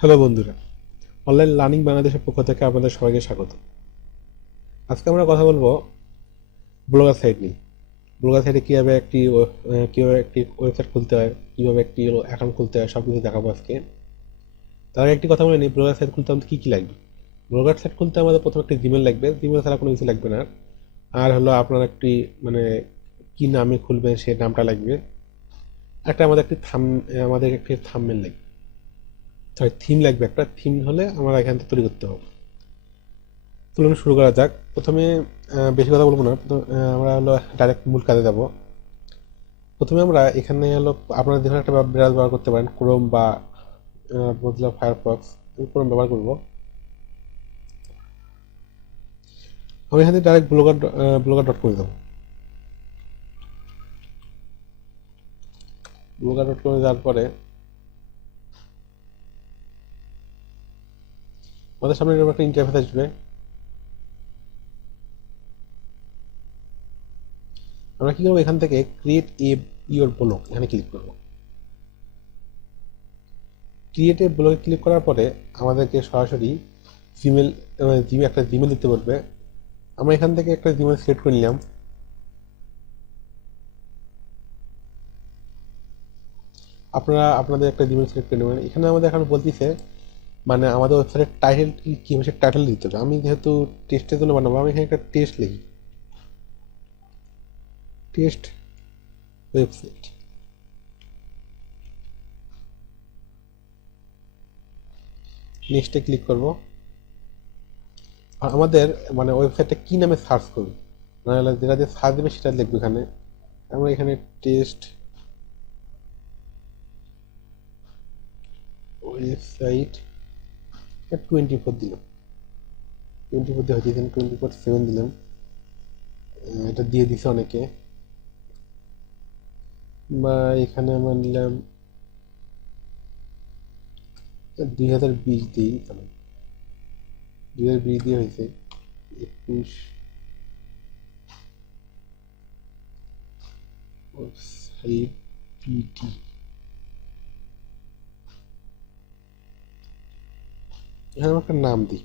Hello বন্ধুরা, online learning বাংলাদেশের পক্ষ থেকে আপনাদের সবাইকে স্বাগত। আজকে আমরা কথা বলবো ব্লগার সাইট নিয়ে। ব্লগার সাইটে কীভাবে একটি ওয়েবসাইট খুলতে হয়, কীভাবে একটি অ্যাকাউন্ট খুলতে হয়, সব কিছু দেখাবো আজকে। তার আগে একটি কথা বলে নিই, ব্লগার সাইট খুলতে আমাদের কী কী লাগবে। ব্লগার সাইট খুলতে আমাদের প্রথমে একটি জিমেল লাগবে, জিমেল ছাড়া কোনো কিছু লাগবে না। আর হলো আপনার একটি মানে কী নামে খুলবেন সেই নামটা লাগবে। আমাদের একটি থাম্বনেল লাগবে, সরি থিম লাগবে, একটা থিম হলে আমরা এখান থেকে তৈরি করতে হবে। চলুন শুরু করা যাক। প্রথমে বেশি কথা বলবো না, আমরা হলো ডাইরেক্ট মূল কাজে যাব। প্রথমে আমরা এখানে হলো আপনারা যেখানে একটা ব্রাউজার ব্যবহার করতে পারেন, ক্রোম বা মোজিলা ফায়ারফক্স। আমি ক্রোম ব্যবহার করব। আমি এখানে ডাইরেক্ট ব্লগার.কমে যাব। ব্লগার.কমে যাওয়ার পরে আমাদের সামনে এরকম একটা ইন্টারফেস আসবে। আমরা কি করবো, এখান থেকে ক্রিয়েট ইওর ব্লগ এখানে ক্লিক করব। ক্রিয়েট এ ব্লগে ক্লিক করার পরে আমাদেরকে সরাসরি জিমেল একটা জিমেল দিতে বলবে। আমরা এখান থেকে একটা জিমেল সিলেক্ট করে নিলাম। আপনারা আপনাদের একটা জিমেল সিলেক্ট করে নেবেন। এখানে আমাদের এখন বলতেছে মানে আমাদের ওয়েবসাইটের টাইটেল কি হবে, সে টাইটেল দিতে হবে। আমি যেহেতু টেস্টের জন্য বানাবো, আমি এখানে একটা টেস্ট লিখি, টেস্ট ওয়েবসাইট। নেক্সটে ক্লিক করব। আর আমাদের মানে ওয়েবসাইটটা কি নামে সার্চ করবো, মানে যেটা দিয়ে সার্চ দেবে সেটা লিখবো এখানে। আমরা এখানে টেস্ট ওয়েবসাইট 24 দিলাম। 24 দিয়ে হয়েছে, 24/7 দিলাম। এটা দিয়ে দিছে অনেকে, বা এখানে আমরা নিলাম 2020 দিই। 2020 দিয়ে হয়েছে 21 ওয়েবসাইট পিটি। এখানে আমরা একটা নাম দিই।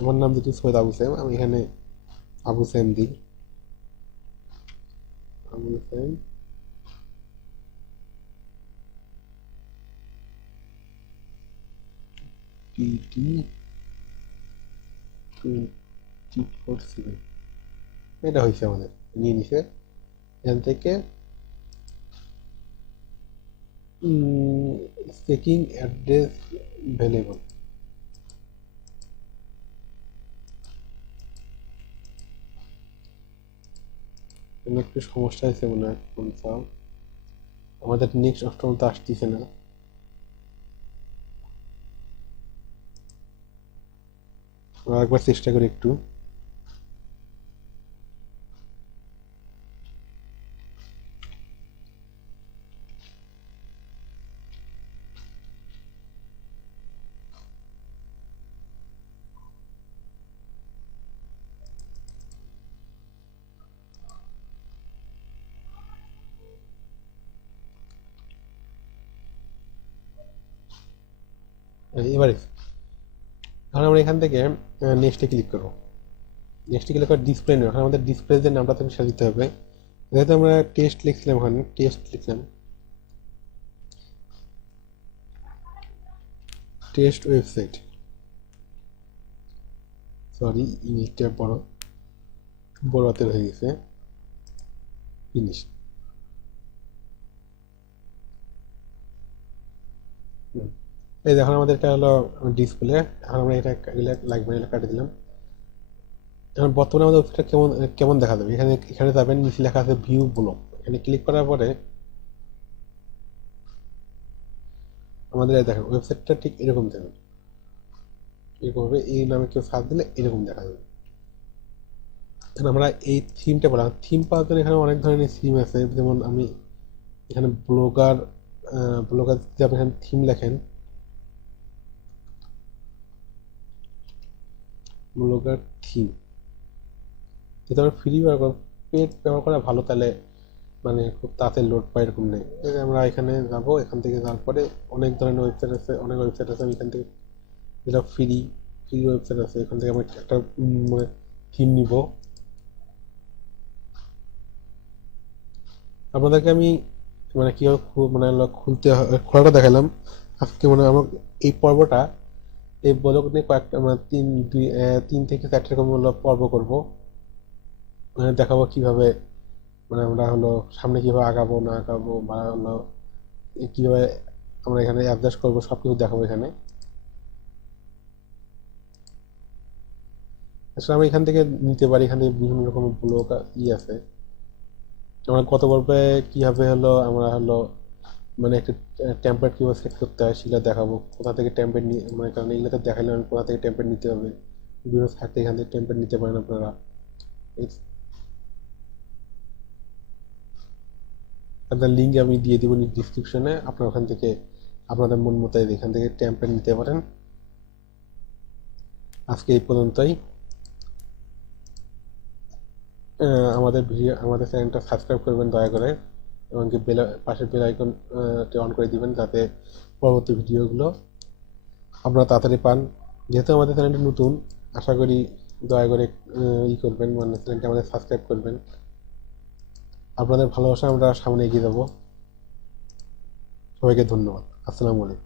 আমার নাম যদি সৈয়দ আবু সাইম, আমি এখানে আবু সাইম দিই। আবু সাইম পিটি 24/7। এটা হয়েছে আমাদের, নিয়ে নিছে। এখান থেকে চেকিং অ্যাড্রেস ভ্যালেবল। একটু সমস্যা হয়েছে মনে হয় কোন সব, আমাদের নেক্সট অপশন তো আসতেছে না। আমরা একবার চেষ্টা করি একটু। এবারে এখন আমরা এখান থেকে নেক্সটে ক্লিক করবো। নেক্সটে ক্লিক করে ডিসপ্লে নেই, এখন আমাদের ডিসপ্লে যে নামটা থেকে সেটা দিতে হবে। যেহেতু আমরা টেস্ট লিখছিলাম, ওখানে টেস্ট লিখলাম, টেস্ট ওয়েবসাইট। সরি, ইংলিশটা বড় বড় হাতের হয়ে গেছে। ফিনিশ। এই দেখুন আমাদের এটা হলো ডিসপ্লে। এখন আমরা এটা লাগবে না, এটা কাটে দিলাম। এখন বর্তমানে আমাদের ওয়েবসাইটটা কেমন কেমন দেখা যাবে, এখানে এখানে যাবেন, নিচে লেখা আছে ভিউ ব্লগ। এখানে ক্লিক করার পরে আমাদের এই দেখেন ওয়েবসাইটটা ঠিক এরকম দেবে। এরকম হবে, এই নামে কেউ সার্চ দিলে এরকম দেখা যাবে। এখন আমরা এই থিমটা বলা, থিম পাওয়ার জন্য এখানে অনেক ধরনের থিম আছে। যেমন আমি এখানে ব্লগার যদি আপনি এখানে থিম লেখেন, ব্লগার থিম, যেহেতু আমরা ফ্রি ব্যবহার করব, পেড ব্যবহার করা ভালো, তাহলে মানে খুব তাড়াতাড়ি লোড পায় এরকম নেই। এই যে আমরা এখানে যাব, এখান থেকে যাওয়ার পরে অনেক ধরনের ওয়েবসাইট আছে, অনেক ওয়েবসাইট আছে। আমি এখান থেকে যেটা ফ্রি ফ্রি ওয়েবসাইট আছে, এখান থেকে আমি একটা মানে থিম নিব। আপনাদেরকে আমি মানে কীভাবে মানে খুলতে খোলাটা দেখালাম। আজকে মানে আমার এই পর্বটা, এই ব্লগ নিয়ে কয়েকটা মানে তিন থেকে চারটে রকম হলো পর্ব করব। মানে দেখাবো কিভাবে মানে আমরা হলো সামনে কিভাবে আগাবো না আগাবো, বা হলো কিভাবে আমরা এখানে অ্যাডজাস্ট করবো, সব কিছু দেখাবো এখানে। আসলে আমি এখান থেকে নিতে পারি, এখানে বিভিন্ন রকমের ব্লগ আছে। আমরা গত পর্বে কিভাবে হলো আমরা হলো মানে একটা টেমপ্লেট কীভাবে সেট করতে হয় সেটা দেখাবো। কোথা থেকে টেমপ্লেট নিয়ে, মানে কারণ এগুলোতে দেখাইলে আমি কোথা থেকে টেমপ্লেট নিতে হবে, বিভিন্ন সাইট থেকে এখান থেকে টেমপ্লেট নিতে পারেন আপনারা। আপনার লিঙ্ক আমি দিয়ে দিব ডিসক্রিপশনে, আপনারা ওখান থেকে আপনাদের মন মতো এখান থেকে টেমপ্লেট নিতে পারেন। আজকে এই পর্যন্তই। আমাদের চ্যানেলটা সাবস্ক্রাইব করবেন দয়া করে, এবং কি পাশের বেল আইকন অন করে দিবেন, যাতে পরবর্তী ভিডিওগুলো আপনারা তাড়াতাড়ি পান। যেহেতু আমাদের চ্যানেলটা নতুন, আশা করি দয়া করে করবেন, মানে চ্যানেলটা আমাদের সাবস্ক্রাইব করবেন। আপনাদের ভালোবাসা আমরা সামনে এগিয়ে যাব। সবাইকে ধন্যবাদ। আসসালামু আলাইকুম।